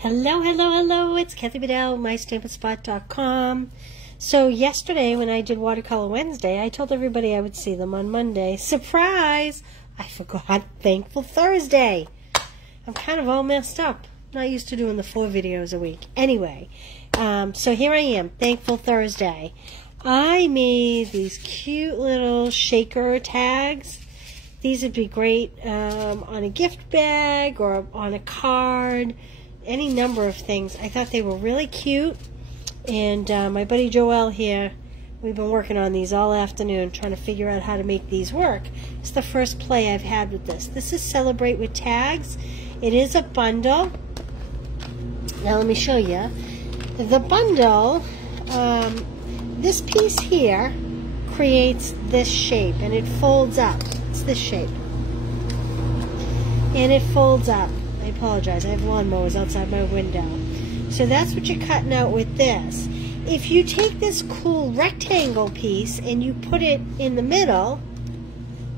Hello, hello, hello. It's Kathy Bedell, mystampinspot.com. So yesterday when I did Watercolor Wednesday, I told everybody I would see them on Monday. Surprise! I forgot Thankful Thursday. I'm kind of all messed up. Not used to doing the 4 videos a week. Anyway, so here I am, Thankful Thursday. I made these cute little shaker tags. These would be great on a gift bag or on a card. Any number of things. I thought they were really cute, and my buddy Joel here, we've been working on these all afternoon trying to figure out how to make these work. It's the first play I've had with this. This is Celebrate with Tags. It is a bundle. Now let me show you. The bundle, this piece here creates this shape, and it folds up. It's this shape. And it folds up. I apologize, I have lawnmowers outside my window. So that's what you're cutting out with this. If you take this cool rectangle piece and you put it in the middle,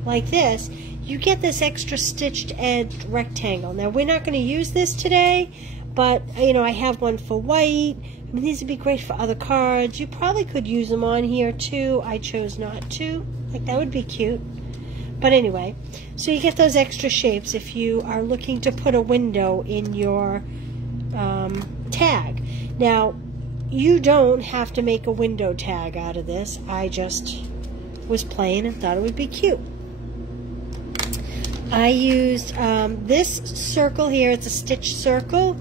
like this, you get this extra stitched edged rectangle. Now we're not going to use this today, but you know, I have one for white. I mean, these would be great for other cards. You probably could use them on here too. I chose not to. Like, that would be cute. But anyway, so you get those extra shapes if you are looking to put a window in your tag. Now, you don't have to make a window tag out of this. I just was playing and thought it would be cute. I used this circle here. It's a stitch circle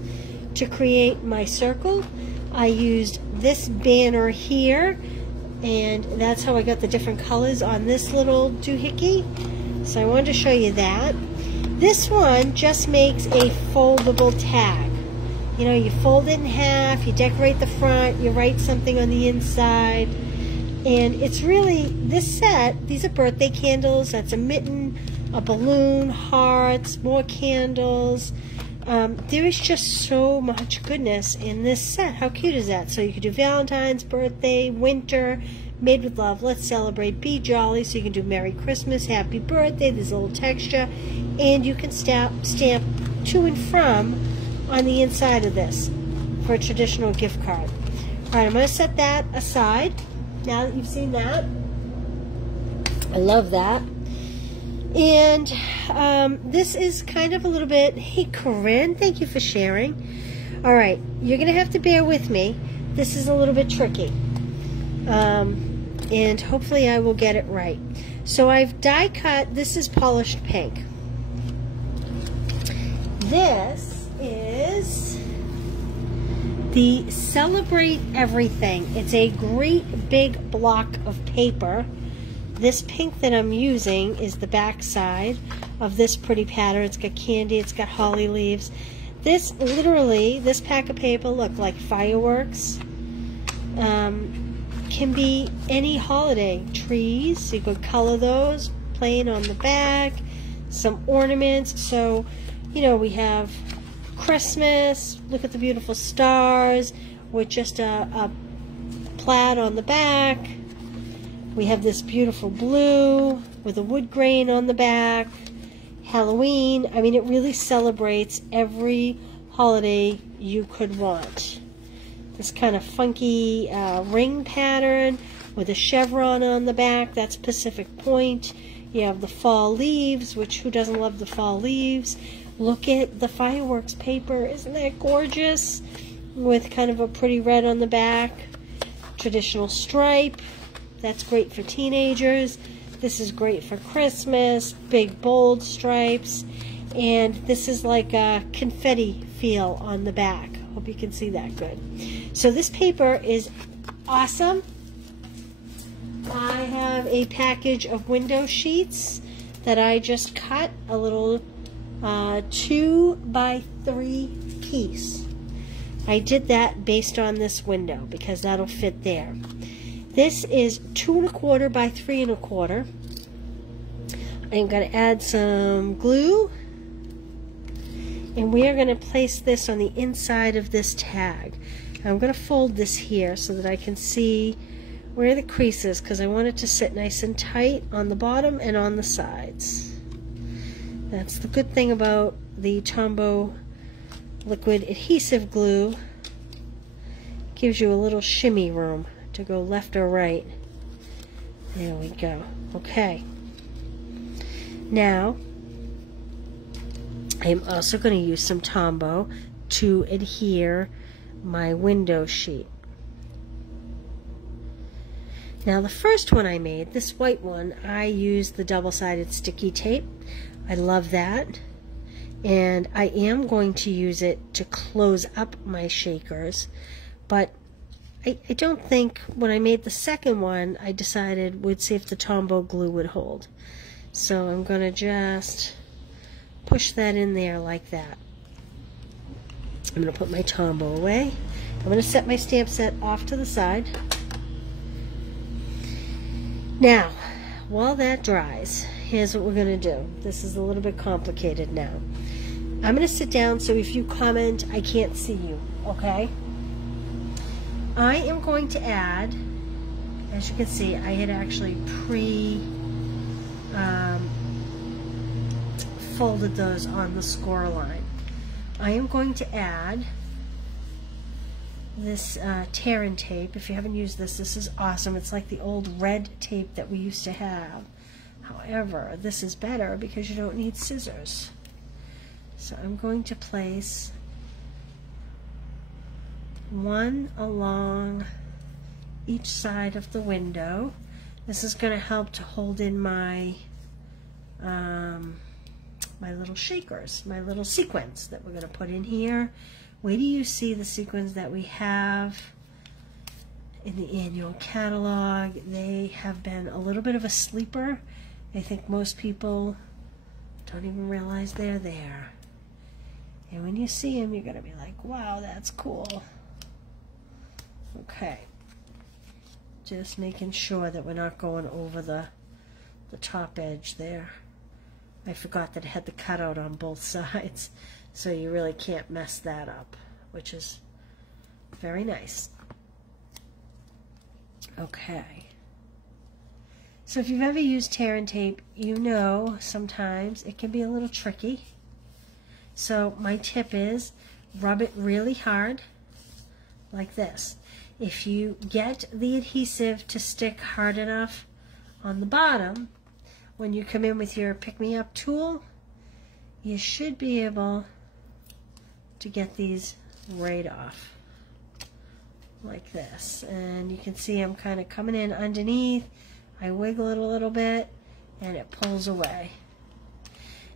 to create my circle. I used this banner here, and that's how I got the different colors on this little doohickey. So I wanted to show you that. This one just makes a foldable tag. You know, you fold it in half, you decorate the front, you write something on the inside. And it's really, this set, these are birthday candles. That's a mitten, a balloon, hearts, more candles. There is just so much goodness in this set. How cute is that? So you could do Valentine's, birthday, winter, made with love, let's celebrate, be jolly. So you can do Merry Christmas, Happy Birthday, there's a little texture, and you can stamp to and from on the inside of this for a traditional gift card. Alright, I'm going to set that aside now that you've seen that. I love that. And this is kind of a little bit, hey Corinne, thank you for sharing. Alright, you're going to have to bear with me. This is a little bit tricky. And hopefully I will get it right. So I've die cut, this is polished pink. This is the Celebrate Everything. It's a great big block of paper. This pink that I'm using is the back side of this pretty pattern. It's got candy, it's got holly leaves. This literally, this pack of paper, look like fireworks. Can be any holiday. Trees, so you could color those, plain on the back, some ornaments. So, you know, we have Christmas, look at the beautiful stars with just a plaid on the back. We have this beautiful blue with a wood grain on the back. Halloween, I mean, it really celebrates every holiday you could want. This kind of funky ring pattern with a chevron on the back. That's Pacific Point. You have the fall leaves, which who doesn't love the fall leaves? Look at the fireworks paper. Isn't that gorgeous? With kind of a pretty red on the back. Traditional stripe. That's great for teenagers. This is great for Christmas. Big bold stripes. And this is like a confetti feel on the back. Hope you can see that good. So this paper is awesome. I have a package of window sheets that I just cut, a little 2 by 3 piece. I did that based on this window because that'll fit there. This is 2 1/4 by 3 1/4. I'm going to add some glue. And we are going to place this on the inside of this tag. I'm going to fold this here so that I can see where the crease is, because I want it to sit nice and tight on the bottom and on the sides. That's the good thing about the Tombow liquid adhesive glue gives you a little shimmy room to go left or right. There we go. Okay. Now, I'm also going to use some Tombow to adhere my window sheet. Now the first one I made, this white one, I used the double-sided sticky tape. I love that. And I am going to use it to close up my shakers. But I don't think, when I made the second one, I decided we'd see if the Tombow glue would hold. So I'm going to just push that in there like that. I'm going to put my Tombow away. I'm going to set my stamp set off to the side. Now, while that dries, here's what we're going to do. This is a little bit complicated now. I'm going to sit down so if you comment, I can't see you, okay? I am going to add, as you can see, I had actually folded those on the score line. I am going to add this tear and tape. If you haven't used this, this is awesome. It's like the old red tape that we used to have. However, this is better because you don't need scissors. So I'm going to place one along each side of the window. This is going to help to hold in my my little shakers, my little sequins that we're going to put in here. Wait till you see the sequins that we have in the annual catalog. They have been a little bit of a sleeper. I think most people don't even realize they're there. And when you see them, you're going to be like, wow, that's cool. Okay. Just making sure that we're not going over the top edge there. I forgot that it had the cutout on both sides, so you really can't mess that up, which is very nice. Okay. So if you've ever used tear and tape, you know sometimes it can be a little tricky. So my tip is rub it really hard, like this. If you get the adhesive to stick hard enough on the bottom, when you come in with your pick-me-up tool, you should be able to get these right off, like this. And you can see I'm kind of coming in underneath. I wiggle it a little bit, and it pulls away.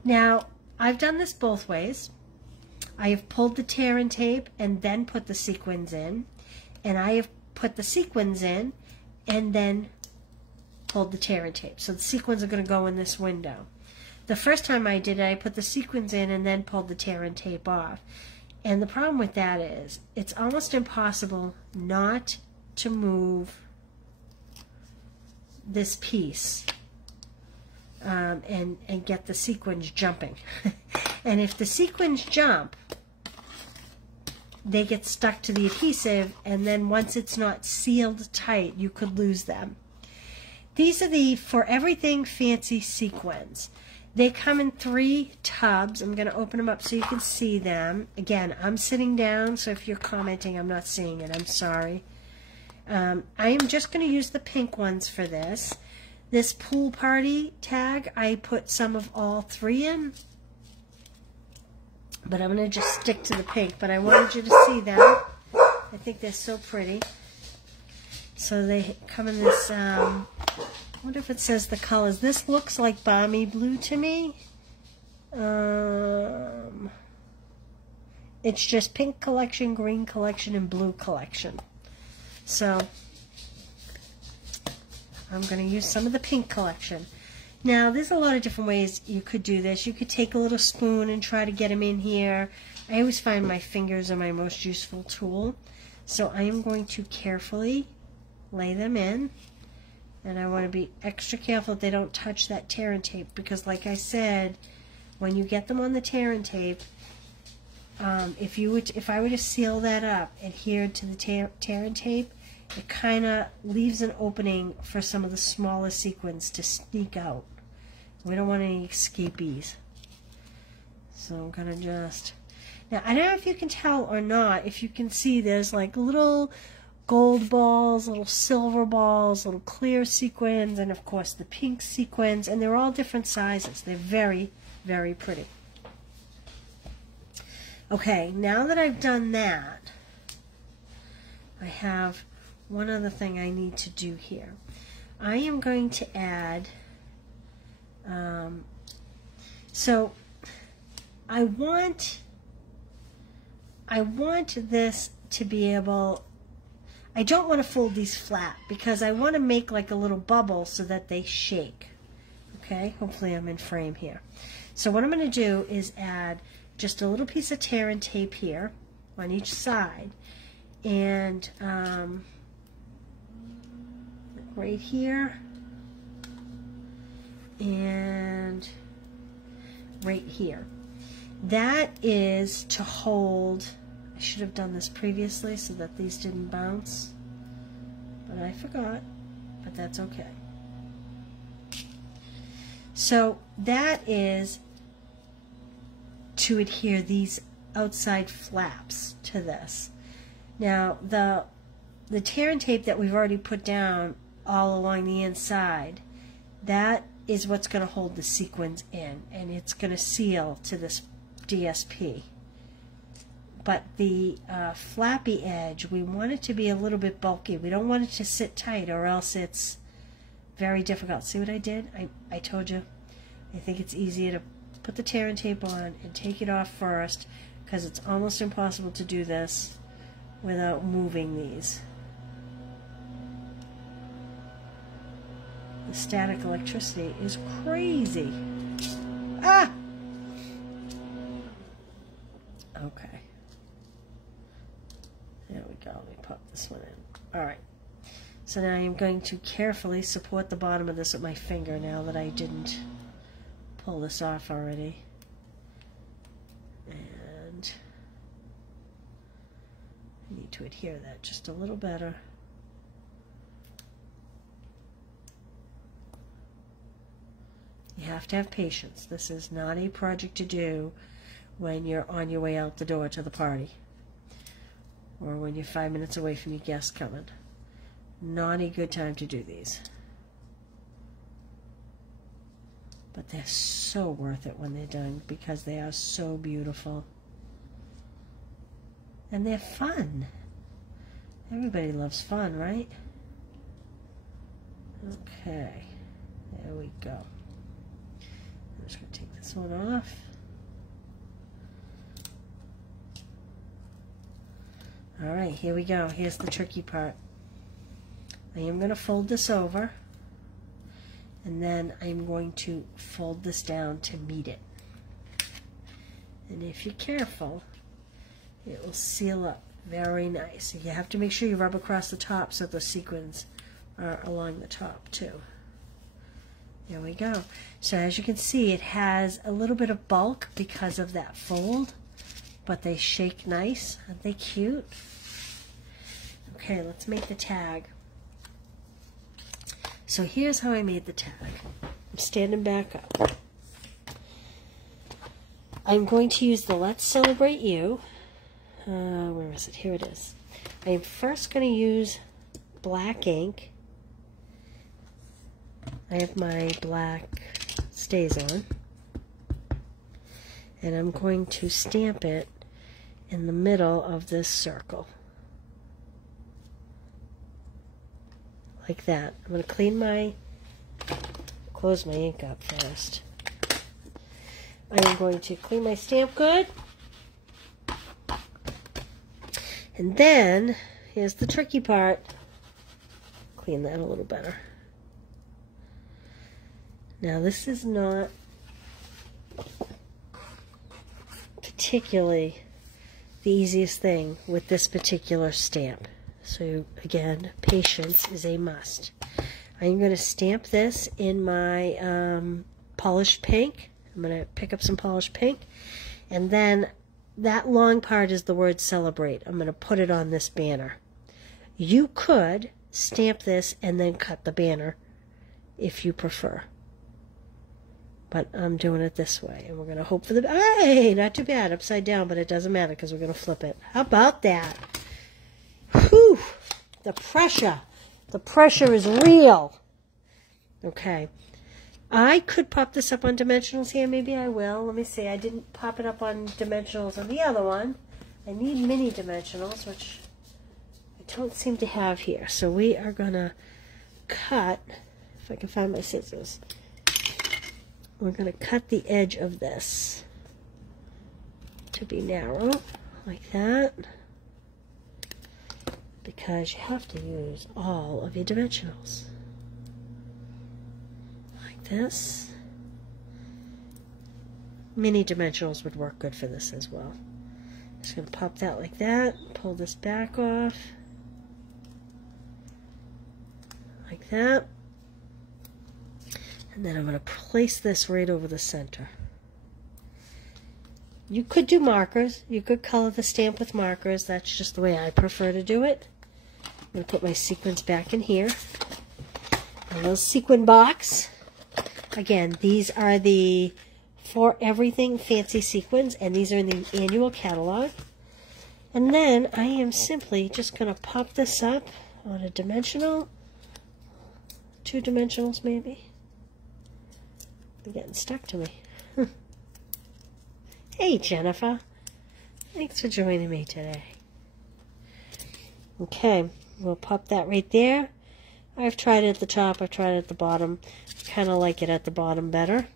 Now, I've done this both ways. I have pulled the tear and tape and then put the sequins in, and I have put the sequins in and then pulled the tear and tape. So the sequins are going to go in this window. The first time I did it, I put the sequins in and then pulled the tear and tape off. And the problem with that is it's almost impossible not to move this piece and get the sequins jumping. And if the sequins jump, they get stuck to the adhesive, and then once it's not sealed tight, you could lose them. These are the For Everything Fancy sequins. They come in 3 tubs. I'm going to open them up so you can see them. Again, I'm sitting down, so if you're commenting, I'm not seeing it. I'm sorry. I am just going to use the pink ones for this. This pool party tag, I put some of all 3 in. But I'm going to just stick to the pink. But I wanted you to see them. I think they're so pretty. So they come in this, I wonder if it says the colors. This looks like balmy blue to me. It's just pink collection, green collection, and blue collection. So I'm going to use some of the pink collection. Now, there's a lot of different ways you could do this. You could take a little spoon and try to get them in here. I always find my fingers are my most useful tool. So I am going to carefully lay them in. And I want to be extra careful that they don't touch that tear and tape, because like I said, when you get them on the tear and tape, if I were to seal that up adhered to the tear and tape, it kind of leaves an opening for some of the smaller sequins to sneak out. We don't want any escapees. So I'm going to just... Now, I don't know if you can tell or not, if you can see there's like little gold balls, little silver balls, little clear sequins, and of course the pink sequins, and they're all different sizes. They're very, very pretty. Okay, now that I've done that, I have one other thing I need to do here. I am going to add, so I want this to be able, I don't want to fold these flat because I want to make like a little bubble so that they shake. Okay, hopefully I'm in frame here. So what I'm going to do is add just a little piece of tear and tape here on each side, and right here and right here. That is to hold, I should have done this previously so that these didn't bounce, but I forgot, but that's okay. So that is to adhere these outside flaps to this. Now the tear and tape that we've already put down all along the inside, that is what's going to hold the sequins in, and it's going to seal to this DSP. But the flappy edge, we want it to be a little bit bulky. We don't want it to sit tight or else it's very difficult. See what I did? I told you. I think it's easier to put the tear and tape on and take it off first, because it's almost impossible to do this without moving these. The static electricity is crazy. Ah! Okay. There we go. Let me pop this one in. Alright. So now I'm going to carefully support the bottom of this with my finger now that I didn't pull this off already. And I need to adhere that just a little better. You have to have patience. This is not a project to do when you're on your way out the door to the party, or when you're 5 minutes away from your guests coming. Not a good time to do these. But they're so worth it when they're done, because they are so beautiful. And they're fun. Everybody loves fun, right? Okay. There we go. I'm just going to take this one off. Alright, here we go. Here's the tricky part. I am going to fold this over, and then I'm going to fold this down to meet it. And if you're careful, it will seal up very nice. You have to make sure you rub across the top so the sequins are along the top too. There we go. So as you can see, it has a little bit of bulk because of that fold, but they shake nice. Aren't they cute? Okay, let's make the tag. So here's how I made the tag. I'm standing back up. I'm going to use the Let's Celebrate You. Where is it? Here it is. I'm first going to use black ink. I have my black stays on, and I'm going to stamp it in the middle of this circle, like that. I'm going to close my ink up first. I'm going to clean my stamp good, and then here's the tricky part. Clean that a little better. Now this is not particularly the easiest thing with this particular stamp. So again, patience is a must. I'm going to stamp this in my polished pink. I'm going to pick up some polished pink, and then that long part is the word celebrate. I'm going to put it on this banner. You could stamp this and then cut the banner if you prefer. But I'm doing it this way, and we're going to hope for the... Hey, not too bad, upside down, but it doesn't matter because we're going to flip it. How about that? Whew! The pressure. The pressure is real. Okay. I could pop this up on dimensionals here. Maybe I will. Let me see. I didn't pop it up on dimensionals on the other one. I need mini dimensionals, which I don't seem to have here. So we are going to cut, if I can find my scissors, we're going to cut the edge of this to be narrow, like that, because you have to use all of your dimensionals. Like this. Mini dimensionals would work good for this as well. Just going to pop that like that, pull this back off, like that, and then I'm going to place this right over the center. You could do markers, you could color the stamp with markers, that's just the way I prefer to do it. I'm going to put my sequins back in here, a little sequin box. Again, these are the For Everything fancy sequins, and these are in the annual catalog. And then I am simply just going to pop this up on a dimensional, 2 dimensionals maybe. They're getting stuck to me. Hey Jennifer, thanks for joining me today. Okay, we'll pop that right there. I've tried it at the top, I've tried it at the bottom. I kind of like it at the bottom better.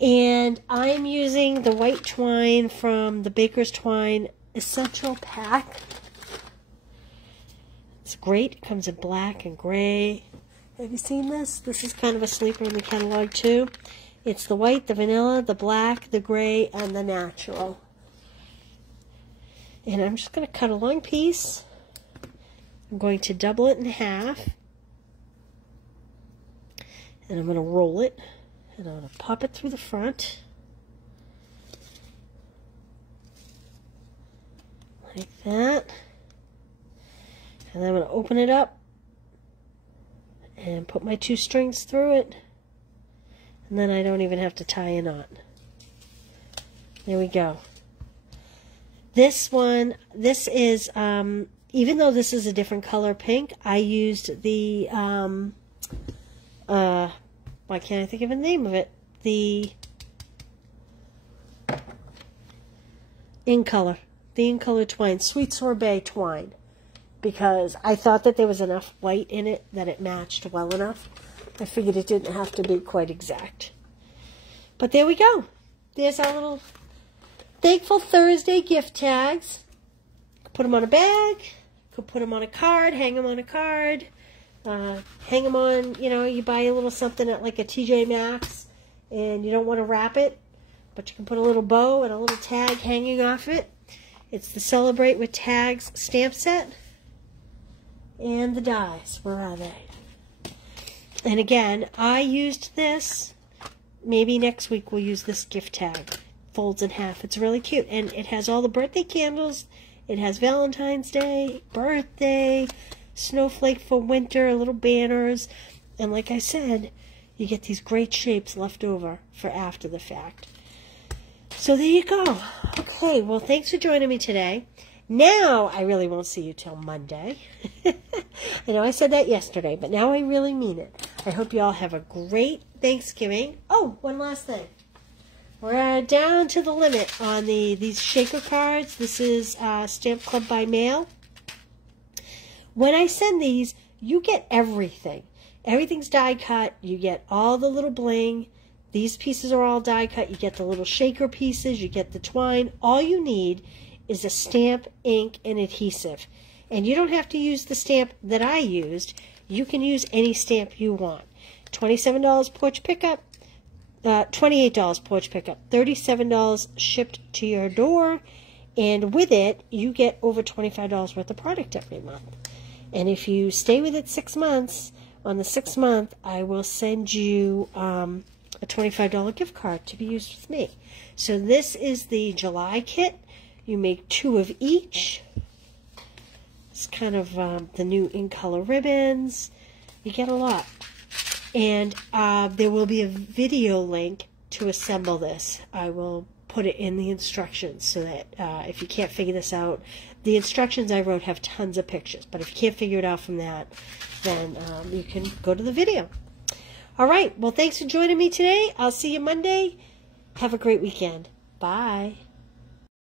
And I'm using the white twine from the Baker's Twine Essential Pack. It's great. It comes in black and gray. Have you seen this? This is kind of a sleeper in the catalog too. It's the white, the vanilla, the black, the gray, and the natural. And I'm just going to cut a long piece. I'm going to double it in half. And I'm going to roll it. And I'm going to pop it through the front. Like that. And then I'm going to open it up. And put my 2 strings through it. And then I don't even have to tie a knot. There we go. This one, this is, even though this is a different color pink, I used the, why can't I think of the name of it? The In Color twine, Sweet Sorbet twine. Because I thought that there was enough white in it that it matched well enough. I figured it didn't have to be quite exact. But there we go. There's our little Thankful Thursday gift tags. Put them on a bag. Could put them on a card. Hang them on a card. Hang them on, you know, you buy a little something at like a TJ Maxx and you don't want to wrap it. But you can put a little bow and a little tag hanging off it. It's the Celebrate with Tags stamp set. And the dies. Where are they? And again, I used this. Maybe next week we'll use this gift tag. Folds in half. It's really cute. And it has all the birthday candles. It has Valentine's Day, birthday, snowflake for winter, little banners. And like I said, you get these great shapes left over for after the fact. So there you go. Okay, well, thanks for joining me today. Now I really won't see you till Monday. I know I said that yesterday, but now I really mean it. I hope you all have a great Thanksgiving. Oh, one last thing. We're down to the limit on these shaker cards. This is Stamp Club by mail. When I send these, you get everything. Everything's die cut. You get all the little bling. These pieces are all die cut. You get the little shaker pieces. You get the twine. All you need is a stamp, ink, and adhesive. And you don't have to use the stamp that I used. You can use any stamp you want. $27 porch pickup, $28 porch pickup, $37 shipped to your door, and with it, you get over $25 worth of product every month. And if you stay with it 6 months, on the 6th month, I will send you a $25 gift card to be used with me. So this is the July kit. You make 2 of each. It's kind of the new In Color ribbons. You get a lot. And there will be a video link to assemble this. I will put it in the instructions so that if you can't figure this out, the instructions I wrote have tons of pictures, but if you can't figure it out from that, then you can go to the video. All right, well, thanks for joining me today. I'll see you Monday. Have a great weekend. Bye.